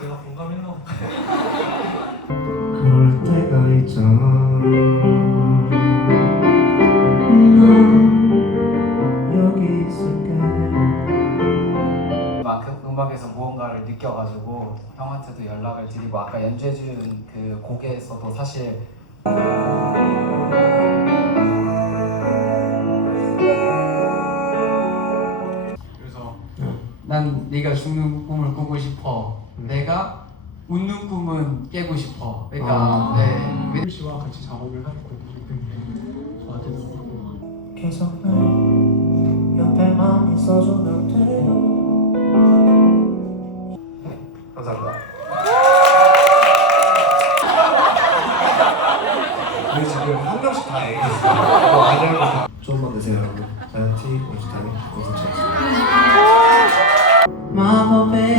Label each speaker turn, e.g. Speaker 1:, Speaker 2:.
Speaker 1: 내가 공감했나 그럴 때가 있잖아 여기 있을게
Speaker 2: 음악, 음악에서 무언가를 느껴가지고 형한테도 연락을 드리고 아까 연주해준 그 곡에서도 사실 난 네가 죽는 꿈을 꾸고 싶어.
Speaker 1: 음.
Speaker 2: 내가 웃는 꿈은 깨고 싶어. 그러니까
Speaker 1: 아.
Speaker 2: 네.
Speaker 3: 휘 씨와 같이 작업을 곡이기 때문에 저한테도 그렇고
Speaker 1: 계속 날 옆에만 있어주면 돼요. 감사합니다. 우리 지금 한 명씩 다 얘기했어 되세요 여러분. 자이언티 원주타임 মা হবে